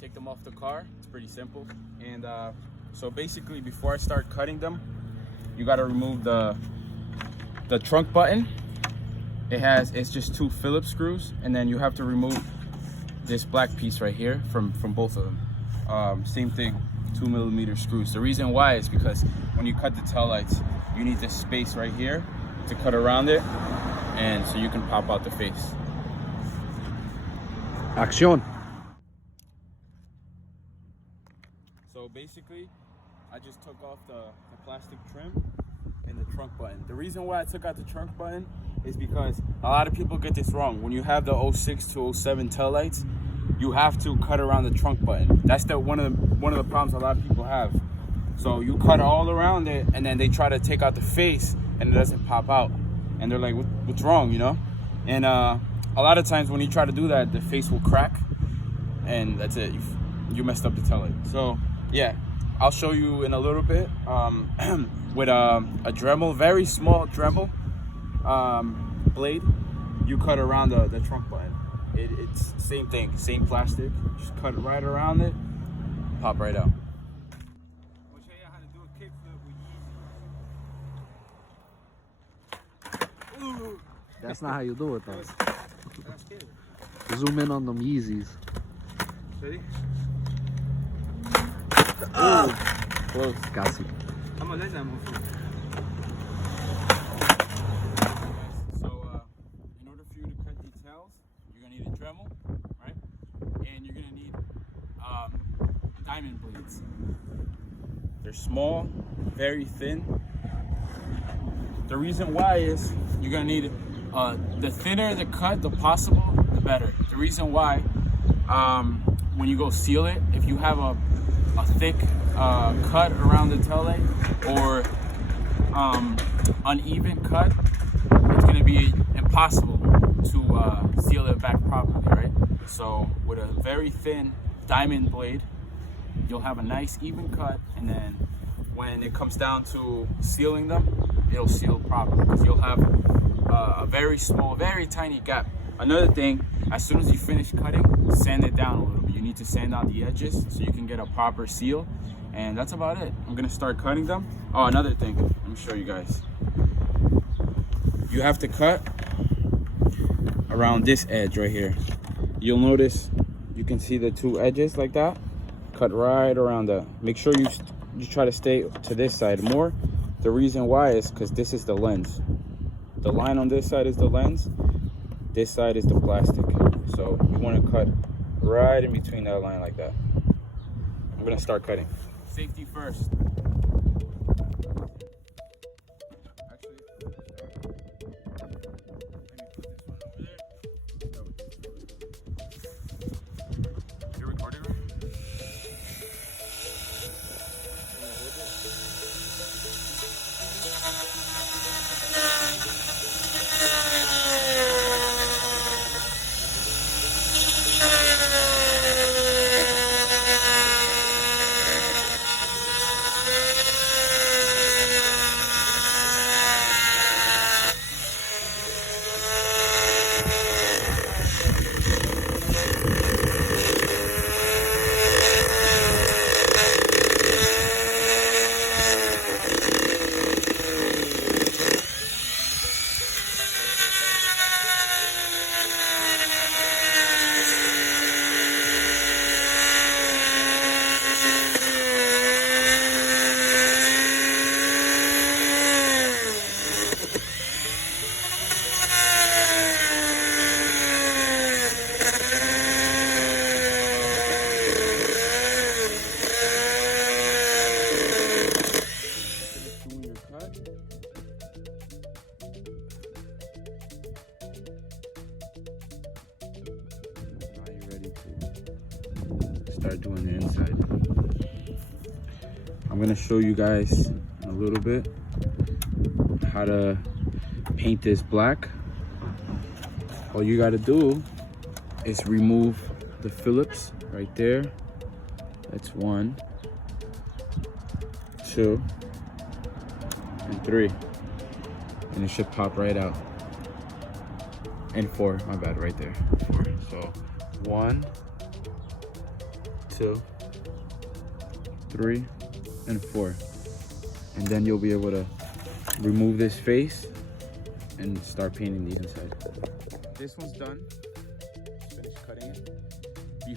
take them off the car. It's pretty simple. And so basically, before I start cutting them, you got to remove the trunk button. It's just 2 Phillips screws, and then you have to remove this black piece right here from both of them. Same thing, 2mm screws. The reason why is because when you cut the taillights, you need this space right here to cut around it, and so you can pop out the face. Action. So basically, I just took off the plastic trim and the trunk button. The reason why I took out the trunk button is because a lot of people get this wrong. When you have the 06 to 07 taillights, you have to cut around the trunk button. That's one of the problems a lot of people have. So you cut all around it, and then they try to take out the face, and it doesn't pop out. And they're like, what's wrong, you know? And a lot of times when you try to do that, the face will crack, and that's it. You messed up the taillight. So yeah, I'll show you in a little bit with a Dremmel, very small Dremmel blade. You cut around the trunk button. It's same thing, same plastic. Just cut it right around it, pop right out. We'll show you how to do a kickflip with Yeezy. Ooh. That's not how you do it though. That's good. Zoom in on them Yeezys. Ready? Close. Casi. I'm gonna let that move. So, in order for you to cut details, you're gonna need a Dremel, right? And you're gonna need diamond blades. They're small, very thin. The reason why is you're gonna need the thinner the cut, the possible, the better. The reason why, when you go seal it, if you have a thick cut around the taillight or uneven cut, it's gonna be impossible to seal it back properly, right? So with a very thin diamond blade, you'll have a nice even cut, and then when it comes down to sealing them, it'll seal properly because you'll have a very small, very tiny gap. Another thing, as soon as you finish cutting, sand it down a little bit. You need to sand out the edges so you can get a proper seal, and that's about it. I'm gonna start cutting them. Oh, another thing, let me show you guys. You have to cut around this edge right here. You'll notice you can see the 2 edges like that. Cut right around that. Make sure you try to stay to this side more. The reason why is because this is the lens. The line on this side is the lens. This side is the plastic. So you want to cut right in between that line like that. I'm gonna start cutting. Safety first. Start doing the inside. I'm gonna show you guys a little bit how to paint this black. All you gotta do is remove the Phillips right there. That's 1, 2, and 3, and it should pop right out. And 4, my bad, right there, 4. So 1, 2, 3, and 4. And then you'll be able to remove this face and start painting the inside. This one's done. Just finished cutting it.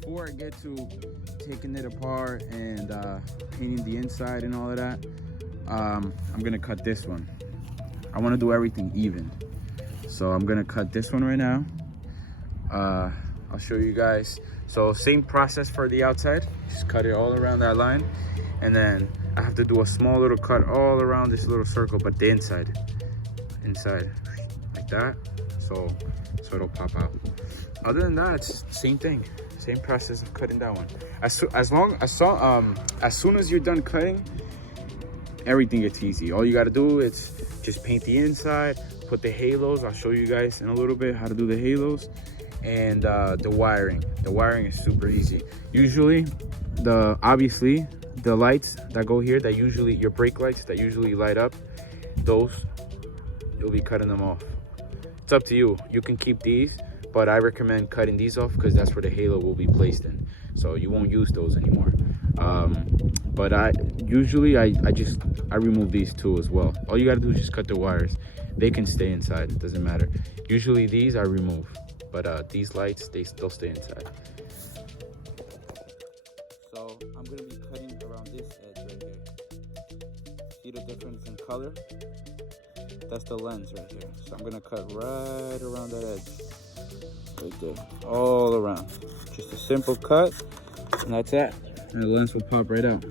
Before I get to taking it apart and painting the inside and all of that, I'm gonna cut this one. I want to do everything even, so I'm gonna cut this one right now. I'll show you guys. So same process for the outside, just cut it all around that line, and then I have to do a small little cut all around this little circle, but the inside like that, so it'll pop out. Other than that, it's same thing, same process of cutting that one. As soon as you're done cutting, everything gets easy. All you got to do is just paint the inside, put the halos. I'll show you guys in a little bit how to do the halos, and the wiring. The wiring is super easy. Usually, obviously the lights that go here, that usually your brake lights that usually light up, those you'll be cutting them off. It's up to you. You can keep these, but I recommend cutting these off because that's where the halo will be placed in. So you won't use those anymore. But I remove these too as well. All you gotta do is just cut the wires. They can stay inside, it doesn't matter. Usually these I remove, but these lights, they'll stay inside. So I'm gonna be cutting around this edge right here. See the difference in color? That's the lens right here. So I'm gonna cut right around that edge. Right there, all around. Just a simple cut, and that's it. And the lens will pop right out.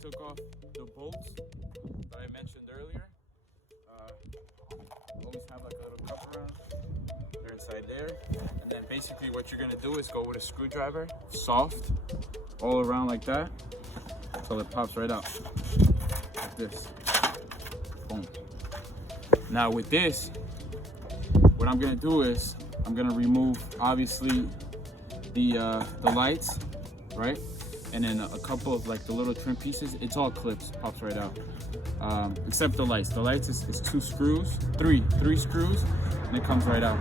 Took off the bolts that I mentioned earlier. Always have like a little cup around. They're inside there. And then basically what you're gonna do is go with a screwdriver, soft, all around like that, until it pops right out. Like this. Boom. Now with this, what I'm gonna do is I'm gonna remove obviously the lights, right? And then a couple of like the little trim pieces. It's all clips, pops right out. Except the lights. The lights is 2 screws, three screws, and it comes right out.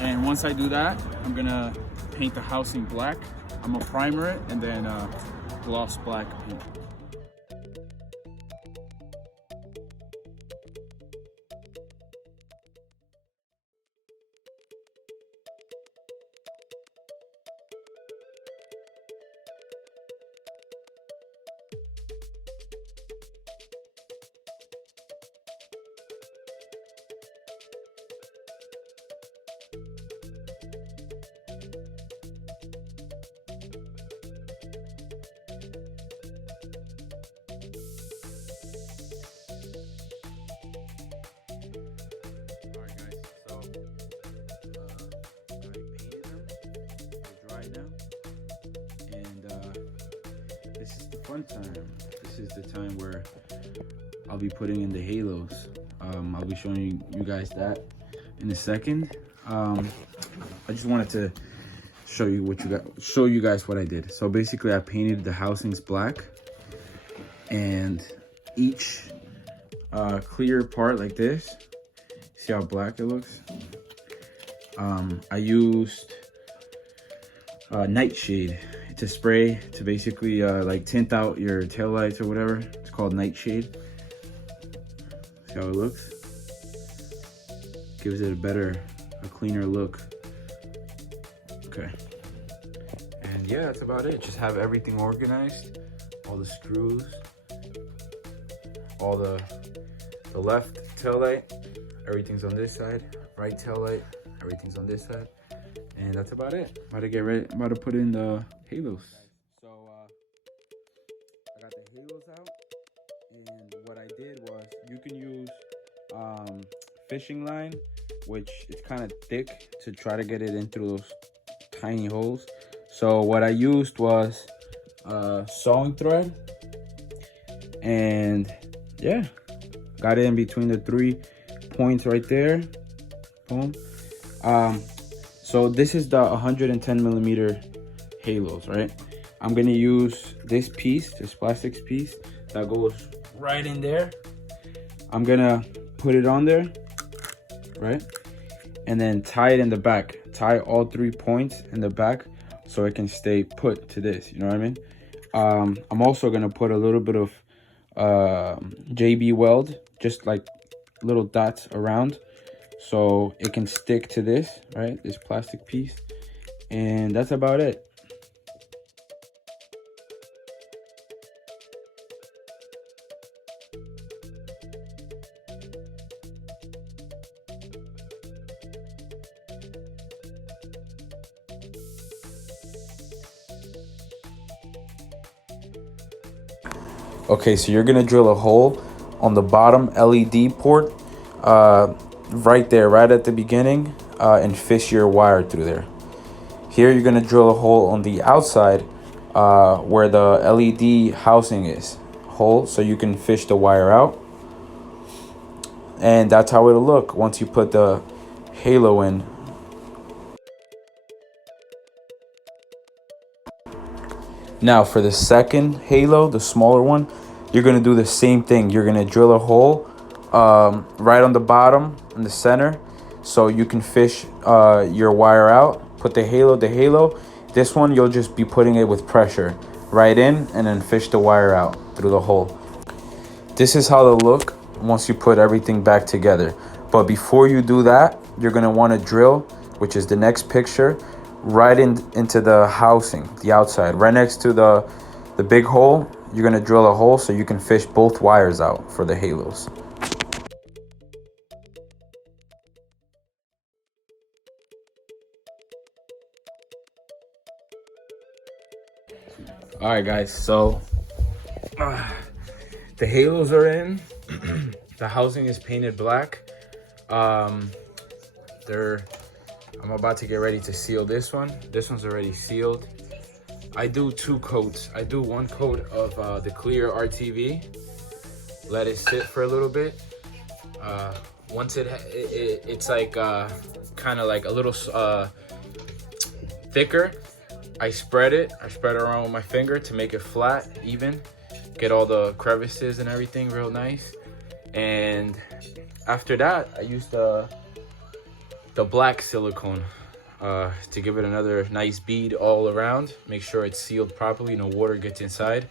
And once I do that, I'm gonna paint the housing black. I'm gonna primer it and then gloss black paint. Fun time. This is the time where I'll be putting in the halos. I'll be showing you guys that in a second. I just wanted to show you guys what I did. So basically I painted the housings black, and each clear part like this, see how black it looks? I used nightshade. It's a spray to basically like tint out your taillights or whatever. It's called nightshade. See how it looks? Gives it a cleaner look. Okay. And yeah, that's about it. Just have everything organized. All the screws. All the left taillight. Everything's on this side. Right taillight. Everything's on this side. And that's about it. About to get ready. About to put in the halos. So I got the halos out, and what I did was, you can use fishing line, which is kind of thick, to try to get it in through those tiny holes. So what I used was sewing thread, and yeah, got it in between the 3 points right there. Boom. So this is the 110 millimeter halos, right? I'm gonna use this piece, this plastics piece, that goes right in there. I'm gonna put it on there, right? And then tie it in the back. Tie all 3 points in the back so it can stay put to this, you know what I mean? I'm also gonna put a little bit of JB weld, just like little dots around, so it can stick to this, right? This plastic piece. And that's about it. Okay, so you're gonna drill a hole on the bottom LED port, right there, right at the beginning, and fish your wire through there. Here you're gonna drill a hole on the outside, where the LED housing is, hole, so you can fish the wire out. And that's how it'll look once you put the halo in. Now for the second halo, the smaller one, you're gonna do the same thing. You're gonna drill a hole right on the bottom in the center, so you can fish your wire out. Put the halo. This one you'll just be putting it with pressure right in, and then fish the wire out through the hole. This is how they'll look once you put everything back together. But before you do that, you're gonna want to drill, which is the next picture, right into the housing, the outside, right next to the big hole. You're gonna drill a hole so you can fish both wires out for the halos. All right, guys, so the halos are in. The housing is painted black. I'm about to get ready to seal this one. This one's already sealed. I do 2 coats. I do 1 coat of the clear RTV. Let it sit for a little bit. Once it's like kind of like a little thicker, I spread it around with my finger to make it flat, even, get all the crevices and everything real nice. And after that, I used the black silicone to give it another nice bead all around. Make sure it's sealed properly, no water gets inside.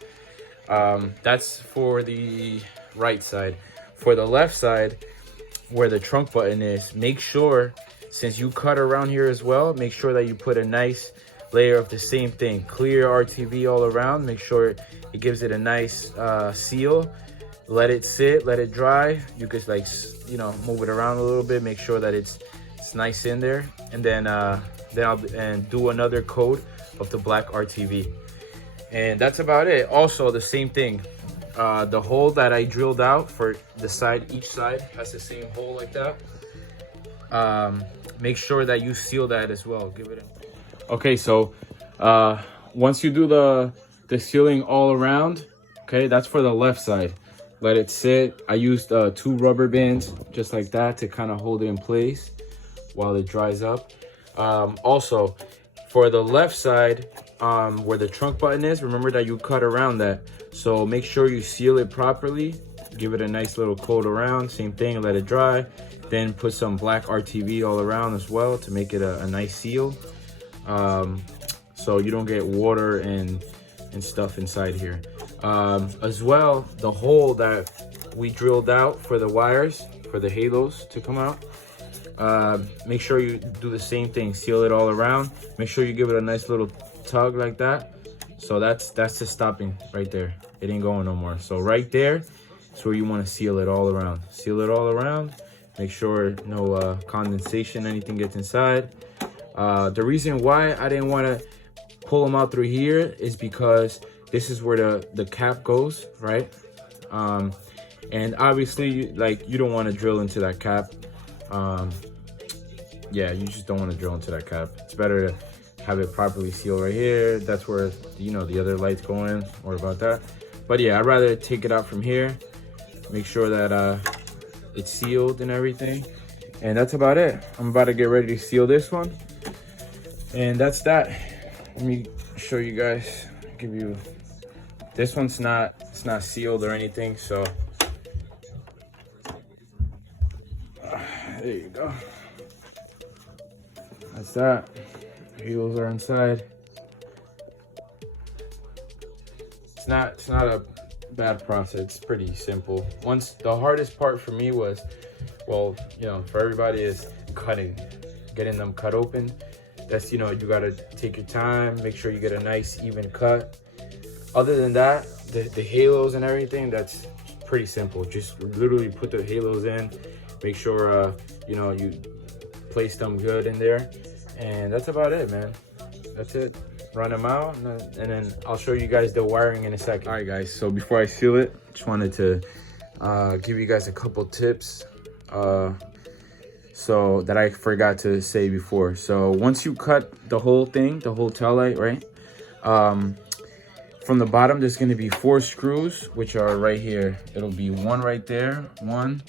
That's for the right side. For the left side, where the trunk button is, make sure, since you cut around here as well, make sure that you put a nice layer of the same thing, clear RTV all around. Make sure it gives it a nice seal. Let it sit, let it dry. You could, like, you know, move it around a little bit, make sure that it's nice in there. And then I'll do another coat of the black RTV. And that's about it. Also, the same thing, the hole that I drilled out for the side, each side has the same hole like that. Make sure that you seal that as well. Give it a... Okay, so once you do the sealing all around, okay, that's for the left side. Let it sit. I used 2 rubber bands just like that to kind of hold it in place while it dries up. Also, for the left side, where the trunk button is, remember that you cut around that. So make sure you seal it properly. Give it a nice little coat around. Same thing, let it dry. Then put some black RTV all around as well to make it a nice seal. So you don't get water and stuff inside here. As well, the hole that we drilled out for the wires, for the halos to come out, make sure you do the same thing, seal it all around. Make sure you give it a nice little tug like that. So that's the stopping right there. It ain't going no more. So right there is where you want to seal it all around. Seal it all around. Make sure no condensation, anything gets inside. The reason why I didn't want to pull them out through here is because this is where the cap goes, right? And obviously, you don't want to drill into that cap. Yeah, you just don't want to drill into that cap. It's better to have it properly sealed right here. That's where, you know, the other lights go in, or about that. But yeah, I'd rather take it out from here, make sure that it's sealed and everything. And that's about it. I'm about to get ready to seal this one. And that's that. Let me show you guys, give you, this one's not it's not sealed or anything, so there you go. That's that. Halos are inside. It's not a bad process. It's pretty simple. The hardest part for me was, well, you know, for everybody, is getting them cut open. That's, you know, you gotta take your time, make sure you get a nice even cut. Other than that, the halos and everything, that's pretty simple. Just literally put the halos in, make sure you know, you place them good in there, and that's about it, man. That's it. Run them out, and then I'll show you guys the wiring in a second. All right, guys, so before I seal it, just wanted to give you guys a couple tips so that I forgot to say before. So once you cut the whole thing, the whole tail light, right, from the bottom, there's going to be 4 screws, which are right here. It'll be 1 right there, 1,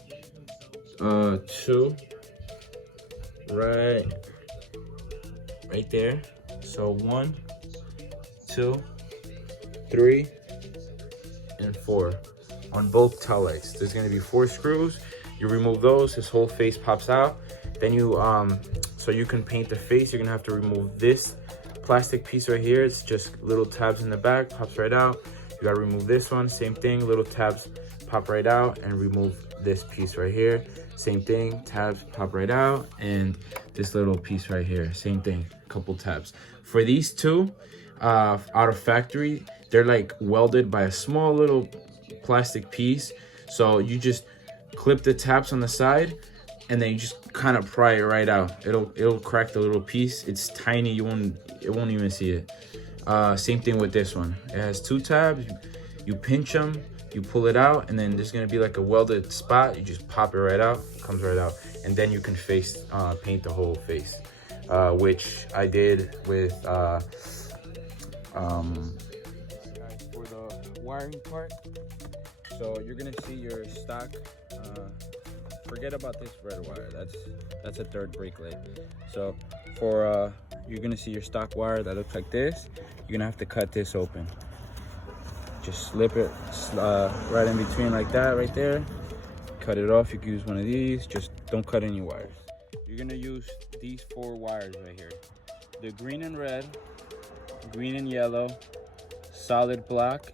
2, right there. So 1, 2, 3, and 4 on both tail lights. There's going to be 4 screws. You remove those, his whole face pops out. Then you so you can paint the face, you're gonna have to remove this plastic piece right here. It's just little tabs in the back, pops right out. You gotta remove this one, same thing, little tabs pop right out, and remove this piece right here. Same thing, tabs pop right out, and this little piece right here, same thing, couple tabs. For these two, out of factory, they're like welded by a small little plastic piece. So you just clip the tabs on the side, and then you just kind of pry it right out. It'll crack the little piece. It's tiny, it won't even see it. Same thing with this one. It has 2 tabs. You pinch them, you pull it out, and then there's gonna be like a welded spot. You just pop it right out, it comes right out, and then you can paint the whole face, which I did with for the wiring part. So you're gonna see your stock. Forget about this red wire. That's a 3rd brake light. So for you're gonna see your stock wire that looks like this. You're gonna have to cut this open. Just slip it right in between like that, right there. Cut it off. You can use one of these. Just don't cut any wires. You're gonna use these 4 wires right here. The green and red, green and yellow, solid black,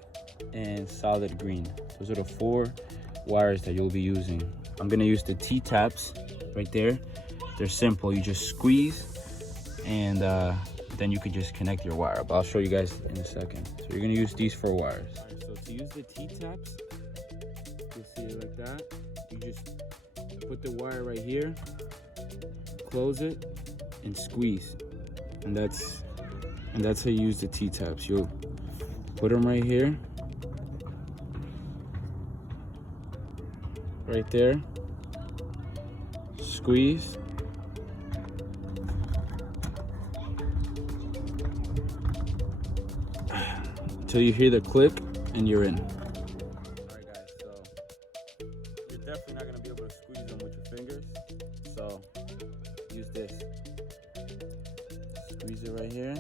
and solid green. Those are the 4 wires that you'll be using. I'm gonna use the T-taps right there. They're simple. You just squeeze, and then you could just connect your wire. But I'll show you guys in a second. So you're gonna use these 4 wires. All right, so to use the T-taps, you'll see it like that. You just put the wire right here, close it, and squeeze. And that's how you use the T-taps. You'll put them right here, right there, squeeze, until you hear the click, and you're in. All right, guys, so you're definitely not gonna be able to squeeze them with your fingers, so use this. Squeeze it right here.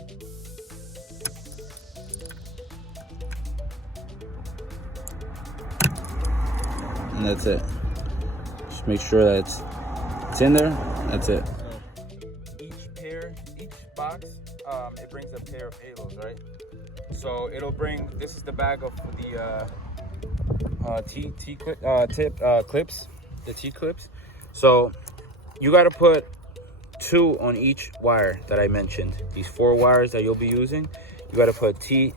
And that's it. Just make sure that it's in there. That's it. Each box, it brings a pair of halos, right? So it'll bring. This is the bag of the clips, the T clips. So you got to put 2 on each wire that I mentioned. These 4 wires that you'll be using, you got to put 2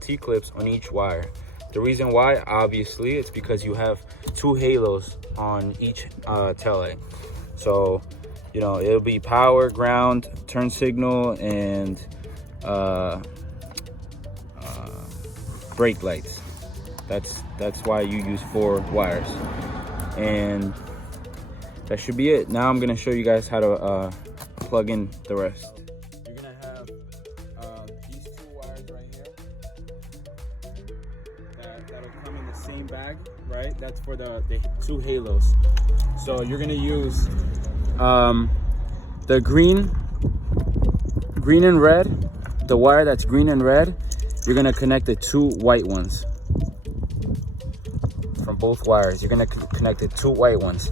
T clips on each wire. The reason why, obviously, it's because you have 2 halos on each tail light. So, you know, it'll be power, ground, turn signal, and brake lights. That's why you use 4 wires. And that should be it. Now I'm gonna show you guys how to plug in the rest. You're gonna have these 2 wires right here. That'll come in the same bag, right? That's for the 2 halos. So you're gonna use the green and red, the wire that's green and red. You're gonna connect the 2 white ones. from both wires. You're gonna connect the 2 white ones.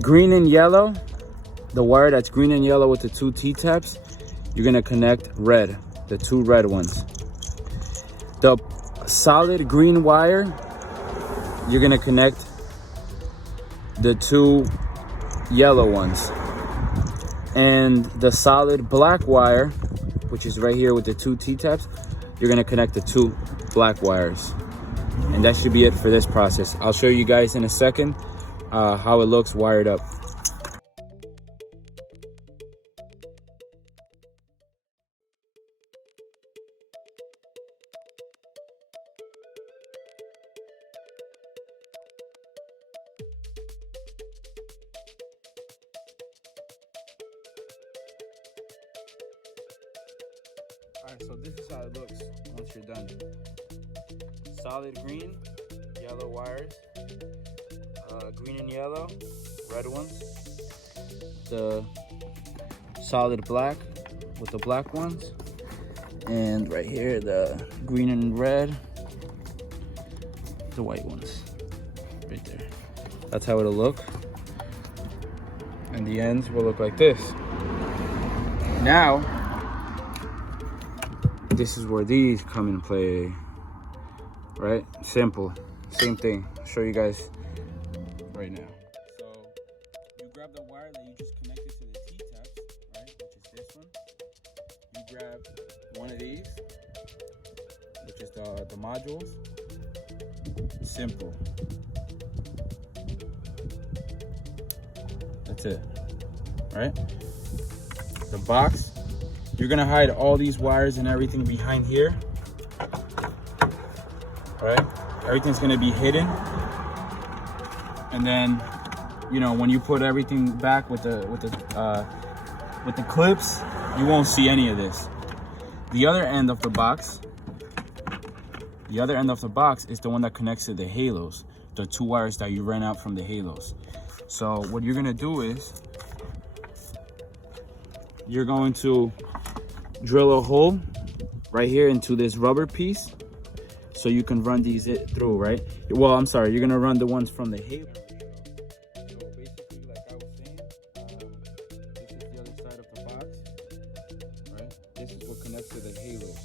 Green and yellow, the wire that's green and yellow with the 2 T-taps, you're gonna connect red, the 2 red ones. The solid green wire, you're gonna connect the 2 yellow ones. And the solid black wire, which is right here with the 2 T-taps, you're gonna connect the 2 black wires. And that should be it for this process. I'll show you guys in a second how it looks wired up. Alright, so this is how it looks once you're done. Solid green, yellow wires, green and yellow, red ones. The solid black with the black ones. And right here, the green and red, the white ones, right there. That's how it'll look. And the ends will look like this. Now, this is where these come in play, right? Simple, same thing. I'll show you guys right now. So you grab the wire that you just connected to the T-taps, right? Which is this one. You grab one of these, which is the modules. Simple. That's it, right? The box. You're gonna hide all these wires and everything behind here, right? Everything's gonna be hidden. And then, you know, when you put everything back with the clips, you won't see any of this. The other end of the box is the one that connects to the halos, the 2 wires that you ran out from the halos. So what you're gonna do is, you're going to drill a hole right here into this rubber piece so you can run these through, right? Well, I'm sorry, you're gonna run the ones from the halo. So basically, like I was saying, this is the other side of the box, right? This is what connects to the halos.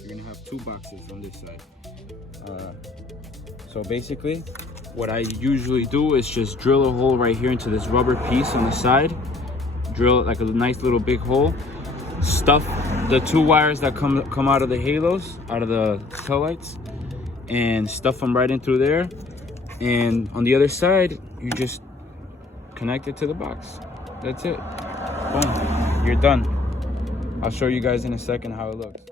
You're gonna have 2 boxes on this side. So basically, what I usually do is just drill a hole right here into this rubber piece on the side. Drill like a nice little big hole. Stuff the 2 wires that come out of the halos, out of the taillights, and stuff them right in through there. And on the other side, you just connect it to the box. That's it. Boom. You're done. I'll show you guys in a second how it looks.